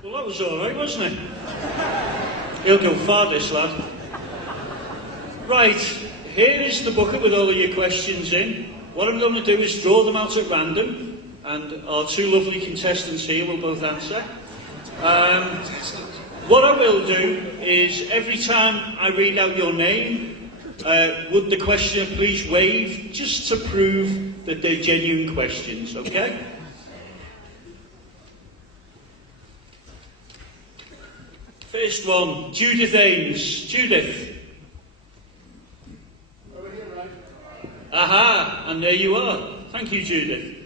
Well, that was all right, wasn't it? He'll go far, this lad. Right, here is the bucket with all of your questions in. What I'm going to do is draw them out at random, and our two lovely contestants here will both answer. What I will do is, every time I read out your name, would the questioner please wave, just to prove that they're genuine questions, okay? First one, Judith Ames. Judith. Over here, right? Aha, and there you are. Thank you, Judith.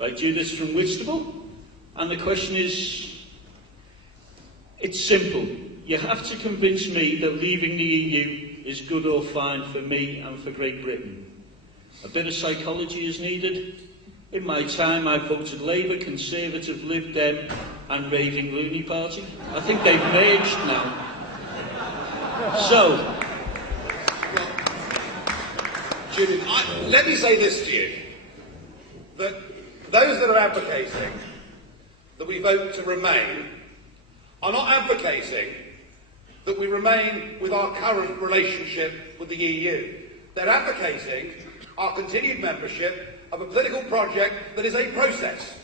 Right, Judith's from Whitstable, and the question is, it's simple. You have to convince me that leaving the EU is good or fine for me and for Great Britain. A bit of psychology is needed. In my time, I voted Labour, Conservative, Lib Dem and Raving Looney Party. I think they've merged now. So, well, Judith, let me say this to you, that those that are advocating that we vote to remain are not advocating that we remain with our current relationship with the EU. They're advocating our continued membership of a political project that is a process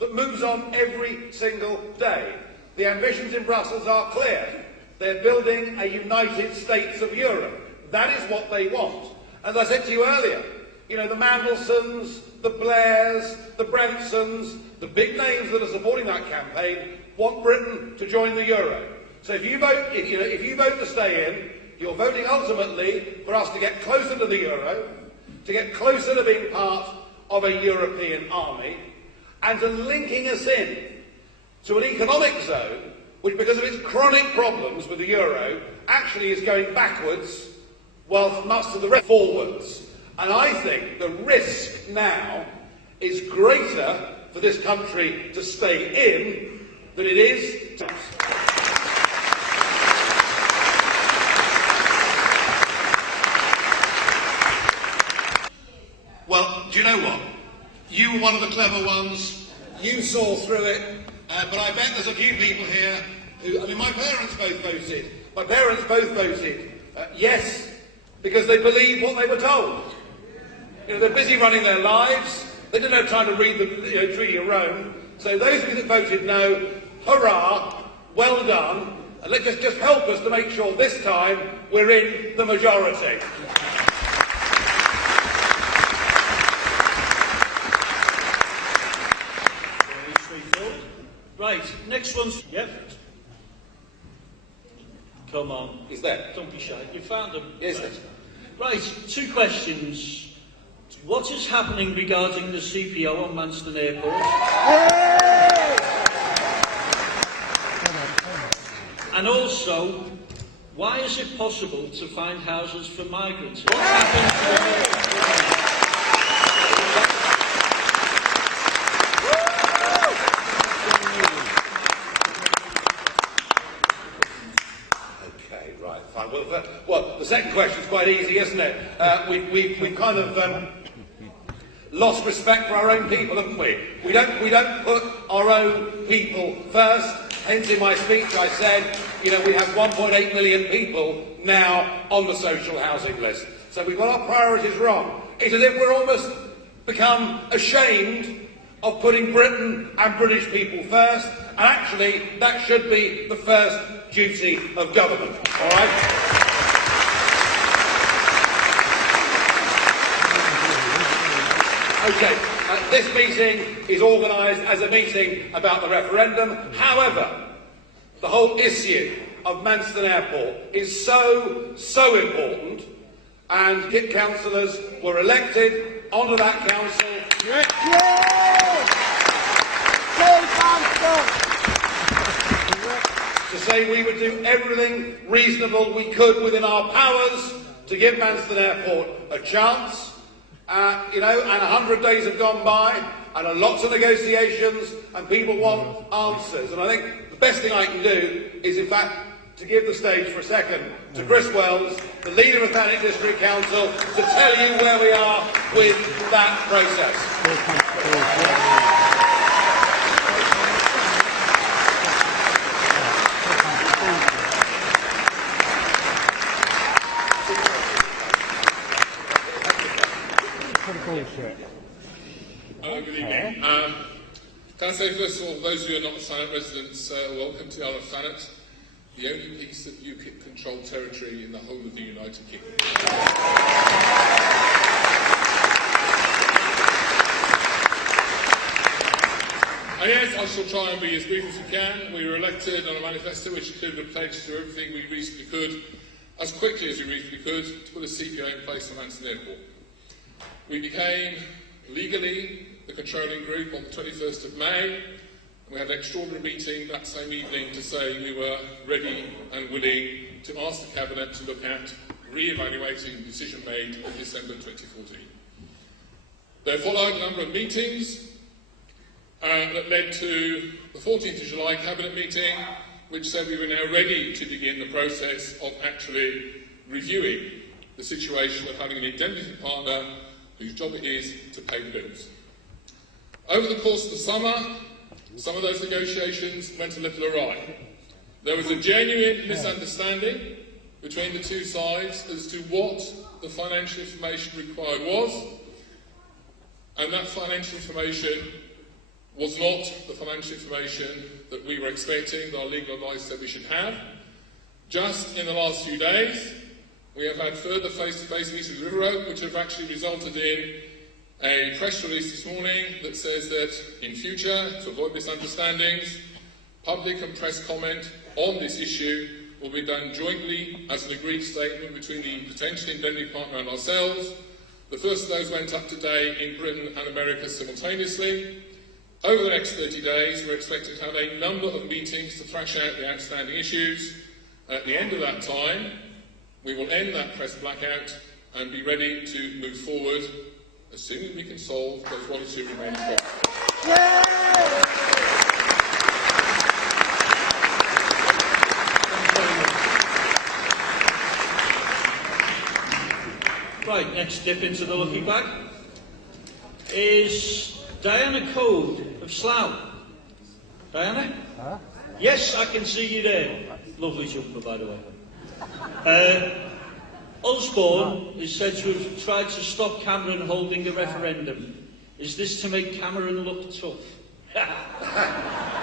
that moves on every single day. The ambitions in Brussels are clear. They're building a United States of Europe. That is what they want. As I said to you earlier, you know, the Mandelsons, the Blairs, the Brensons, the big names that are supporting that campaign want Britain to join the Euro. So if you vote to stay in, you're voting ultimately for us to get closer to the Euro, to get closer to being part of a European army, and to linking us in to an economic zone which, because of its chronic problems with the Euro, actually is going backwards whilst much of the rest forwards. And I think the risk now is greater for this country to stay in than it is to... Well, do you know what? You were one of the clever ones. You saw through it. But I bet there's a few people here who... I mean, my parents both voted. My parents both voted yes, because they believed what they were told. You know, they're busy running their lives. They didn't have time to read the Treaty of Rome. So those of you that voted no, hurrah, well done. And let's just help us to make sure this time we're in the majority. right, next one's... Yep. Come on. He's there. Don't be shy. You found him. Yes, right. Right, two questions. What is happening regarding the CPO on Manston Airport? And also, why is it possible to find houses for migrants? What happens to Well, the second question is quite easy, isn't it? We've kind of lost respect for our own people, haven't we? We don't put our own people first. Hence, in my speech, I said, you know, we have 1.8 million people now on the social housing list. So we've got our priorities wrong. It's as if we're almost become ashamed of putting Britain and British people first. And actually, that should be the first duty of government. All right? Okay, this meeting is organised as a meeting about the referendum. However, the whole issue of Manston Airport is so important, and KIP councillors were elected onto that council. To say we would do everything reasonable we could within our powers to give Manston Airport a chance. You know, and 100 days have gone by, and lots of negotiations, and people want answers. And I think the best thing I can do is, in fact, to give the stage for a second to Chris Wells, the leader of Thanet District Council, to tell you where we are with that process. Good evening. Can I say first of all, those of you who are not Thanet residents, welcome to the Isle of Thanet, the only piece of UKIP controlled territory in the whole of the United Kingdom. And yes, I shall try and be as brief as we can. We were elected on a manifesto which included a pledge to do everything we reasonably could, as quickly as we reasonably could, to put a CPO in place on Anson Airport. We became legally the controlling group on the 21st of May. We had an extraordinary meeting that same evening to say we were ready and willing to ask the Cabinet to look at re-evaluating the decision made in December 2014. There followed a number of meetings that led to the 14th of July Cabinet meeting, which said we were now ready to begin the process of actually reviewing the situation of having an indemnity partner whose job it is to pay the bills. Over the course of the summer, some of those negotiations went a little awry. There was a genuine misunderstanding between the two sides as to what the financial information required was, and that financial information was not the financial information that we were expecting, that our legal advice said we should have. Just in the last few days, we have had further face-to-face meetings with River Oak, which have actually resulted in a press release this morning that says that in future, to avoid misunderstandings, public and press comment on this issue will be done jointly as an agreed statement between the potential indemnity partner and ourselves. The first of those went up today in Britain and America simultaneously. Over the next 30 days, we're expected to have a number of meetings to thrash out the outstanding issues. At the end of that time, we will end that press blackout and be ready to move forward as soon as we can solve those one or two remaining problems. Right, next dip into the lucky bag is Diana Code of Slough. Diana? Huh? Yes, I can see you there. Lovely jumper, by the way. Osborne is said to have tried to stop Cameron holding a referendum. Is this to make Cameron look tough?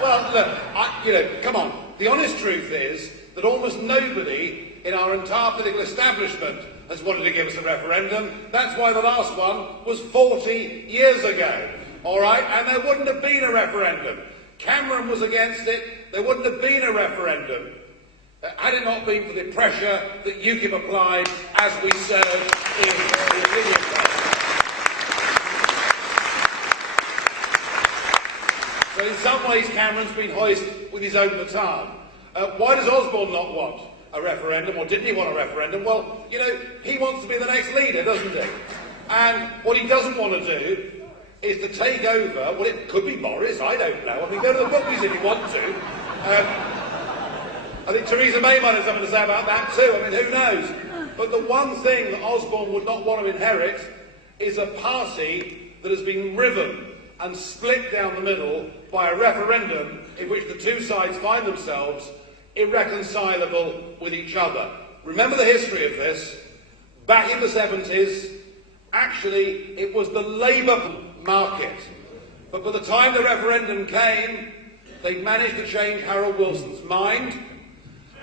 Well, look, come on. The honest truth is that almost nobody in our entire political establishment has wanted to give us a referendum. That's why the last one was 40 years ago. All right? And there wouldn't have been a referendum. Cameron was against it. There wouldn't have been a referendum. Had it not been for the pressure that UKIP applied as we served in the opinion poll. So in some ways Cameron's been hoisted with his own baton. Why does Osborne not want a referendum, or didn't he want a referendum? Well, you know, he wants to be the next leader, doesn't he? And what he doesn't want to do is to take over, well, it could be Boris, I don't know. I mean, go to the bookies if you want to. I think Theresa May might have something to say about that too. I mean, who knows? But the one thing that Osborne would not want to inherit is a party that has been riven and split down the middle by a referendum in which the two sides find themselves irreconcilable with each other. Remember the history of this. Back in the 70s, actually, it was the Labour market. But by the time the referendum came, they managed to change Harold Wilson's mind,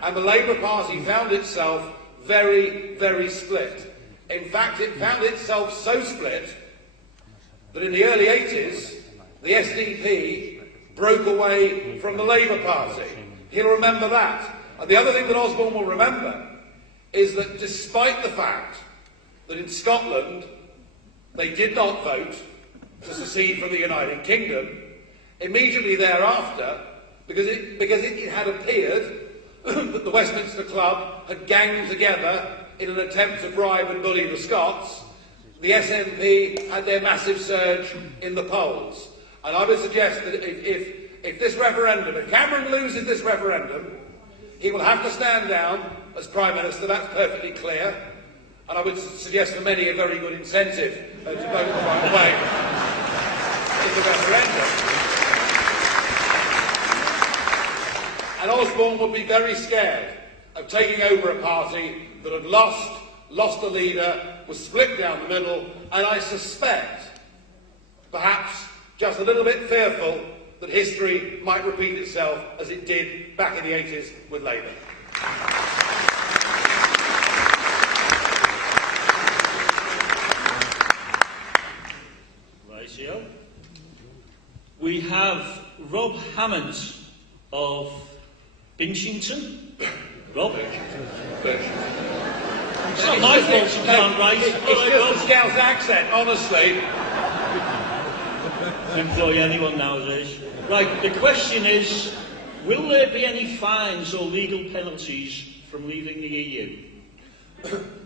and the Labour Party found itself very, very split. In fact, it found itself so split that in the early 80s, the SDP broke away from the Labour Party. He'll remember that. And the other thing that Osborne will remember is that despite the fact that in Scotland they did not vote to secede from the United Kingdom, immediately thereafter, because it had appeared that the Westminster Club had ganged together in an attempt to bribe and bully the Scots, the SNP had their massive surge in the polls. And I would suggest that if this referendum, if Cameron loses this referendum, he will have to stand down as Prime Minister, that's perfectly clear. And I would suggest to many a very good incentive to vote the right way in the referendum. And Osborne would be very scared of taking over a party that had lost a leader, was split down the middle, and I suspect perhaps just a little bit fearful that history might repeat itself as it did back in the 80s with Labour. Rightio. We have Rob Hammond of Binchington. Rob? It's not my fault you can't write. It's just a Scouse accent, honestly. Employ anyone nowadays. Right, the question is, will there be any fines or legal penalties from leaving the EU?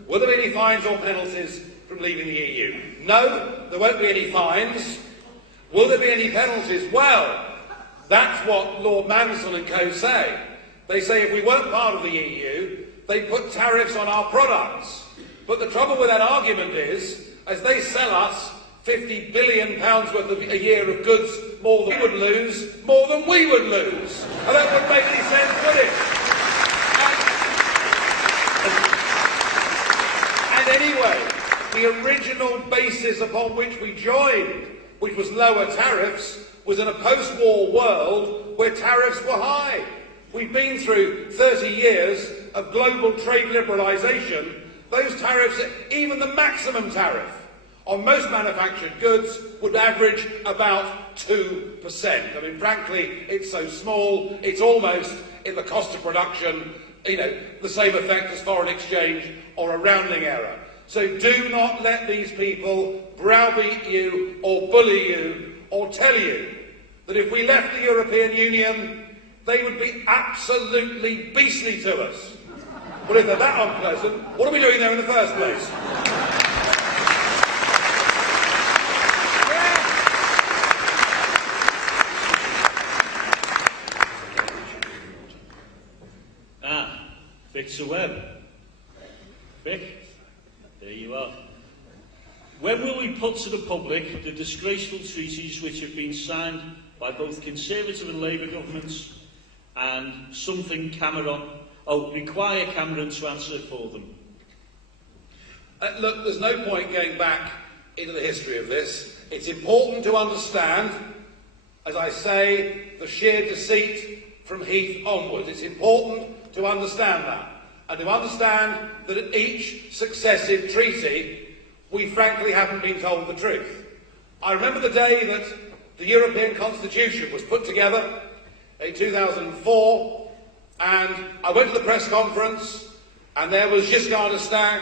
Will there be any fines or penalties from leaving the EU? No, there won't be any fines. Will there be any penalties? Well, that's what Lord Mansell and co say. They say if we weren't part of the EU, they put tariffs on our products. But the trouble with that argument is, as they sell us £50 billion worth of a year of goods more than we would lose, more than we would lose. And that wouldn't make any sense, would it? And anyway, the original basis upon which we joined, which was lower tariffs, was in a post-war world where tariffs were high. We've been through 30 years of global trade liberalisation. Those tariffs, even the maximum tariff on most manufactured goods, would average about 2%. I mean, frankly, it's so small, it's almost, in the cost of production, the same effect as foreign exchange or a rounding error. So do not let these people browbeat you or bully you or tell you that if we left the European Union, they would be absolutely beastly to us. Well, if they're that unpleasant, what are we doing there in the first place? Victor Webb. Vic, there you are. When will we put to the public the disgraceful treaties which have been signed by both Conservative and Labour governments and require Cameron to answer for them? Look, there's no point going back into the history of this. It's important to understand, as I say, the sheer deceit from Heath onwards. It's important to understand that, and to understand that at each successive treaty, we frankly haven't been told the truth. I remember the day that the European Constitution was put together in 2004, and I went to the press conference, and there was Giscard d'Estaing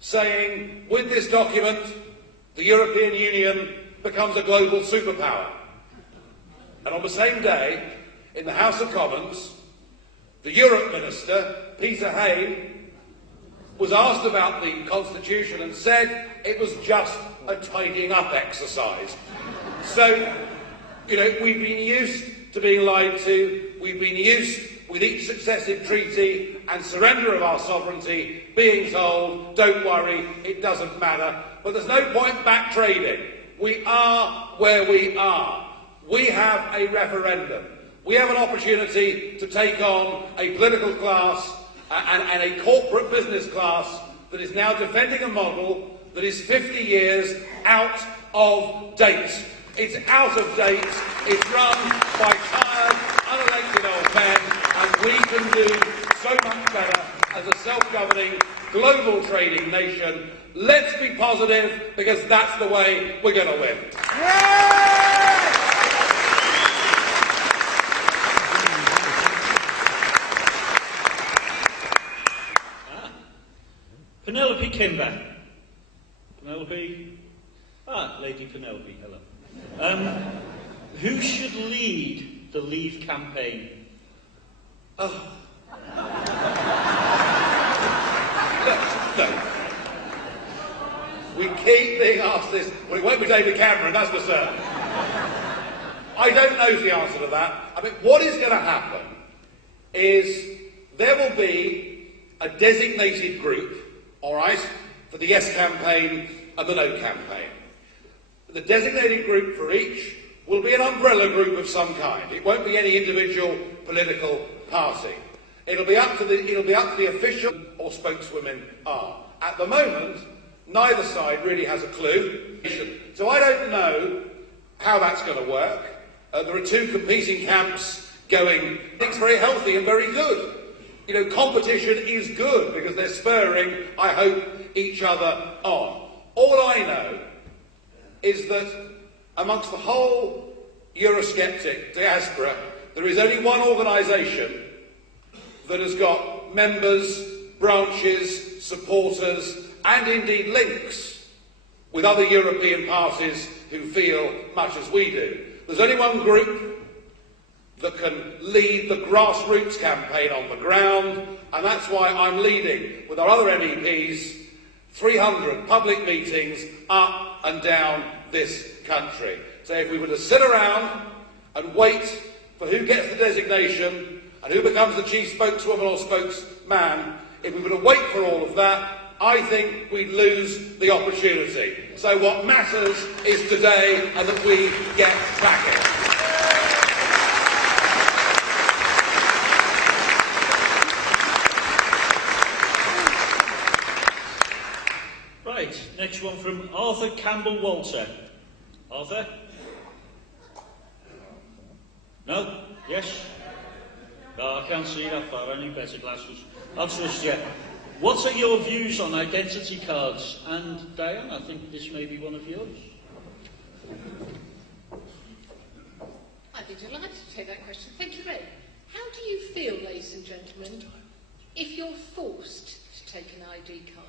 saying, with this document, the European Union becomes a global superpower. And on the same day, in the House of Commons, the Europe Minister, Peter Hain, was asked about the Constitution and said it was just a tidying up exercise. So, we've been used to being lied to, we've been used with each successive treaty and surrender of our sovereignty being told, don't worry, it doesn't matter. But there's no point back trading. We are where we are. We have a referendum. We have an opportunity to take on a political class and a corporate business class that is now defending a model that is 50 years out of date. It's out of date, it's run by tired, unelected old men, and we can do so much better as a self-governing, global trading nation. Let's be positive, because that's the way we're going to win. Penelope Kimber. Penelope? Lady Penelope, hello. Who should lead the Leave campaign? No. We keep being asked this. Well, it won't be David Cameron, that's for certain. I don't know the answer to that. I mean, what is going to happen is there will be a designated group, all right, for the Yes campaign and the No campaign. The designated group for each will be an umbrella group of some kind. It won't be any individual political party. It'll be up to the official or spokeswomen are. At the moment, neither side really has a clue. So I don't know how that's going to work. There are two competing camps going. It's very healthy and very good. You know, competition is good because they're spurring, I hope, each other on. All I know is that amongst the whole Eurosceptic diaspora, there is only one organisation that has got members, branches, supporters, and indeed links with other European parties who feel much as we do. There's only one group that can lead the grassroots campaign on the ground, and that's why I'm leading, with our other MEPs, 300 public meetings up and down this country. So if we were to sit around and wait for who gets the designation and who becomes the chief spokeswoman or spokesman, if we were to wait for all of that, I think we'd lose the opportunity. So what matters is today and that we get cracking. Right, next one from Arthur Campbell-Walter. Arthur? No? Yes? No, I can't see that far. I need better glasses. I'll trust you. What are your views on identity cards? And Diane, I think this may be one of yours. I'd be delighted to take that question. Thank you, Ray. How do you feel, ladies and gentlemen, if you're forced to take an ID card?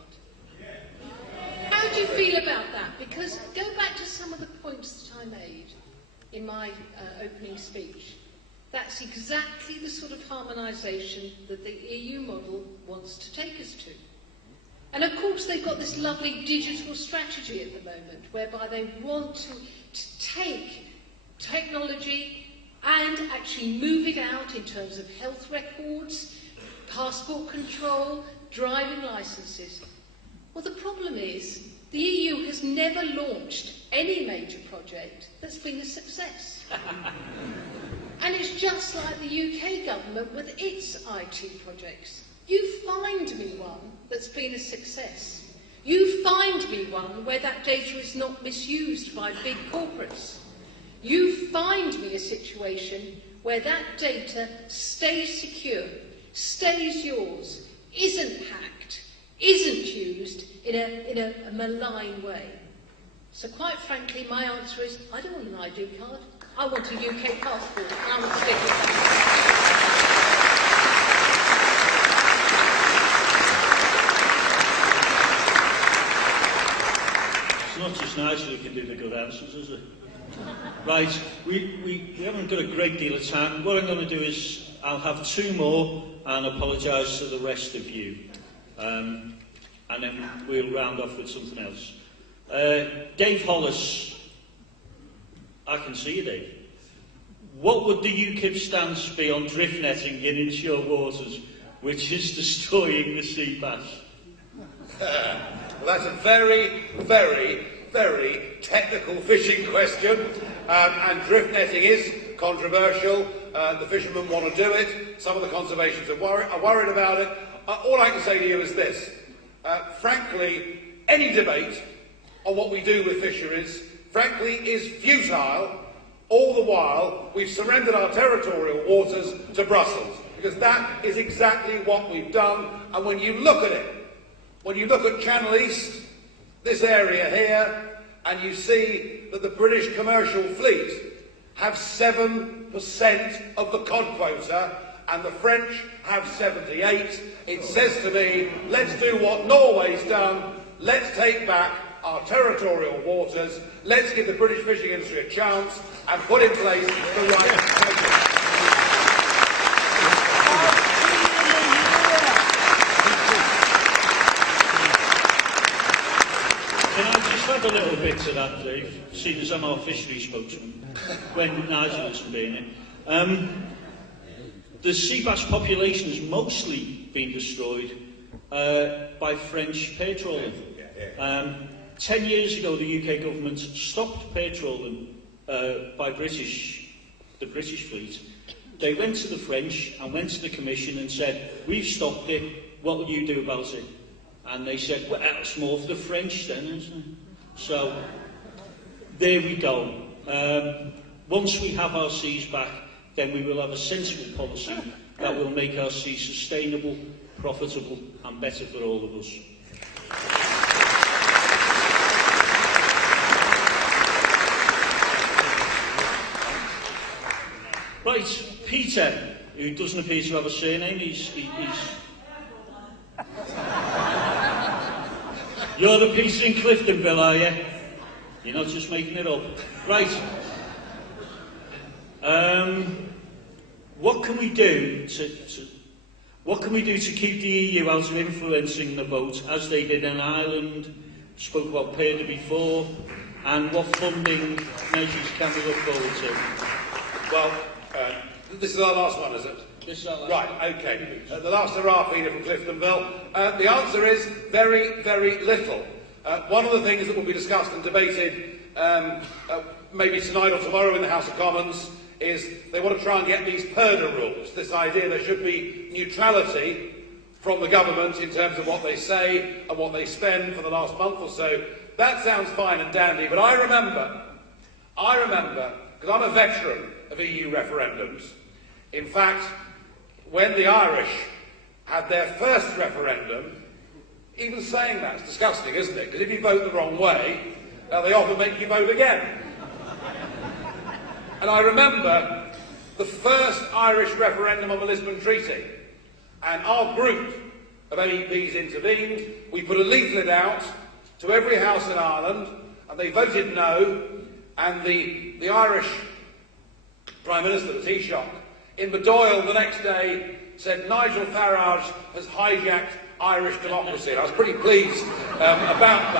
How do you feel about that? Because go back to some of the points that I made in my opening speech. That's exactly the sort of harmonisation that the EU model wants to take us to. And of course they've got this lovely digital strategy at the moment, whereby they want to take technology and actually move it out in terms of health records, passport control, driving licences. Well, the problem is the EU has never launched any major project that's been a success. And it's just like the UK government with its IT projects. You find me one that's been a success. You find me one where that data is not misused by big corporates. You find me a situation where that data stays secure, stays yours, isn't hacked, isn't used in a malign way. So quite frankly, my answer is, I don't want an ID card. I want a UK passport, and I want to stick with that. It's not just Nigel who can do the good answers, is it? Right, we haven't got a great deal of time. What I'm going to do is I'll have two more and apologise to the rest of you. And then we'll round off with something else. Dave Hollis, I can see you, Dave. What would the UKIP stance be on drift netting in inshore waters, which is destroying the sea bass? Well, that's a very, very, very technical fishing question, and drift netting is controversial. The fishermen want to do it. Some of the conservationists are worried about it. All I can say to you is this. Frankly, any debate on what we do with fisheries, frankly, is futile. All the while, we've surrendered our territorial waters to Brussels, because that is exactly what we've done. And when you look at it, when you look at Channel East, this area here, and you see that the British commercial fleet have 7% of the cod quota, and the French have 78, it says to me, let's do what Norway's done, let's take back our territorial waters, let's give the British fishing industry a chance and put in place the right measures. Can I just add a little bit to that, Dave, seeing as I'm our fishery spokesman, when Nigel isn't being it. The sea bass population has mostly been destroyed by French pair trawling. 10 years ago, the UK government stopped pair trawling by the British fleet. They went to the French and went to the Commission and said, we've stopped it, what will you do about it? And they said, well, that's more for the French then, isn't it? So, there we go. Once we have our seas back, then we will have a sensible policy that will make our seas sustainable, profitable and better for all of us. Right, Peter, who doesn't appear to have a surname, he's... You're the Peter in Cliftonville, are you? You're not just making it up. Right. What can we do to keep the EU out of influencing the vote, as they did in Ireland? Spoke about Perda before, and what funding measures can we look forward to? Well, this is our last one, is it? This is our last right, okay. The last hurrah, Peter from Cliftonville. The answer is very, very little. One of the things that will be discussed and debated maybe tonight or tomorrow in the House of Commons is they want to try and get these Perda rules, this idea there should be neutrality from the government in terms of what they say and what they spend for the last month or so. That sounds fine and dandy, but I remember, because I'm a veteran of EU referendums. In fact, when the Irish had their first referendum, even saying that's disgusting, isn't it? Because if you vote the wrong way, they often make you vote again. And I remember the first Irish referendum on the Lisbon Treaty, and our group of MEPs intervened. We put a leaflet out to every house in Ireland, and they voted no, and the Irish Prime Minister, the Taoiseach, in Bedoyle the next day said Nigel Farage has hijacked Irish democracy. And I was pretty pleased about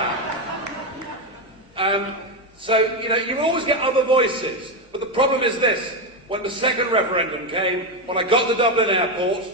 that. So, you know, you always get other voices. But the problem is this. When the second referendum came, when I got to Dublin Airport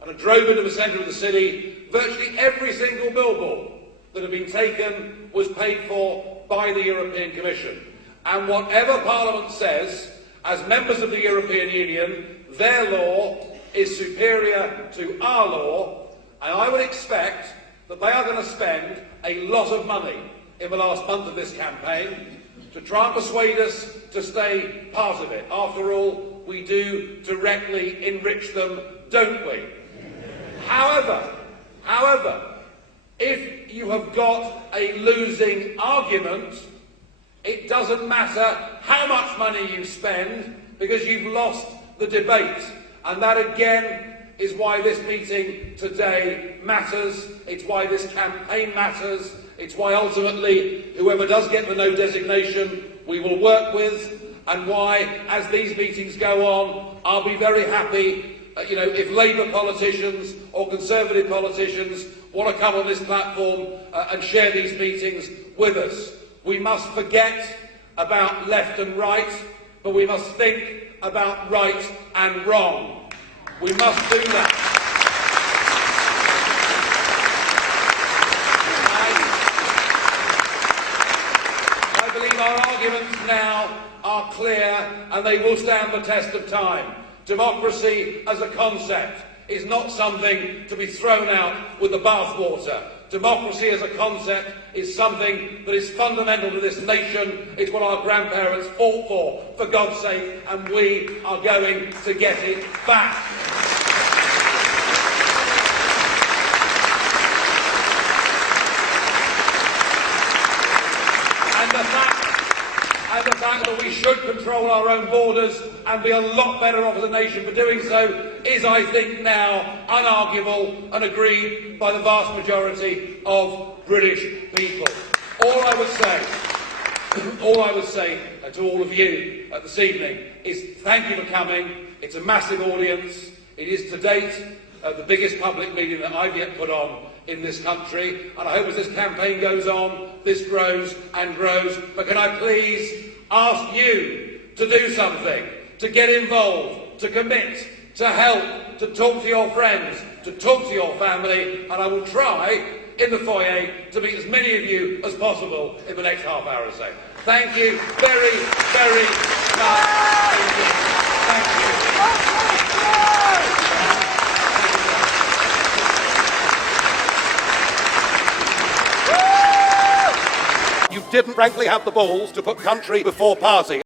and I drove into the centre of the city, virtually every single billboard that had been taken was paid for by the European Commission. And whatever Parliament says, as members of the European Union, their law is superior to our law, and I would expect that they are going to spend a lot of money in the last month of this campaign to try and persuade us to stay part of it. After all, we do directly enrich them, don't we? However, if you have got a losing argument, it doesn't matter how much money you spend because you've lost the debate. And that again is why this meeting today matters. It's why this campaign matters. It's why ultimately whoever does get the no designation we will work with, and why as these meetings go on I'll be very happy if Labour politicians or Conservative politicians want to come on this platform and share these meetings with us. We must forget about left and right, but we must think about right and wrong. We must do that. And I believe our arguments now are clear and they will stand the test of time. Democracy as a concept is not something to be thrown out with the bathwater. Democracy as a concept is something that is fundamental to this nation. It's what our grandparents fought for God's sake, and we are going to get it back. And the fact that we should control our own borders and be a lot better off as a nation for doing so is, I think, now unarguable and agreed by the vast majority of British people. All I would say to all of you this evening is thank you for coming. It's a massive audience. It is to date the biggest public meeting that I've yet put on in this country, and I hope as this campaign goes on, this grows and grows. But can I please ask you to do something, to get involved, to commit, to help, to talk to your friends, to talk to your family, and I will try in the foyer to meet as many of you as possible in the next half hour or so. Thank you very, very much. Thank you. You didn't frankly have the balls to put country before party.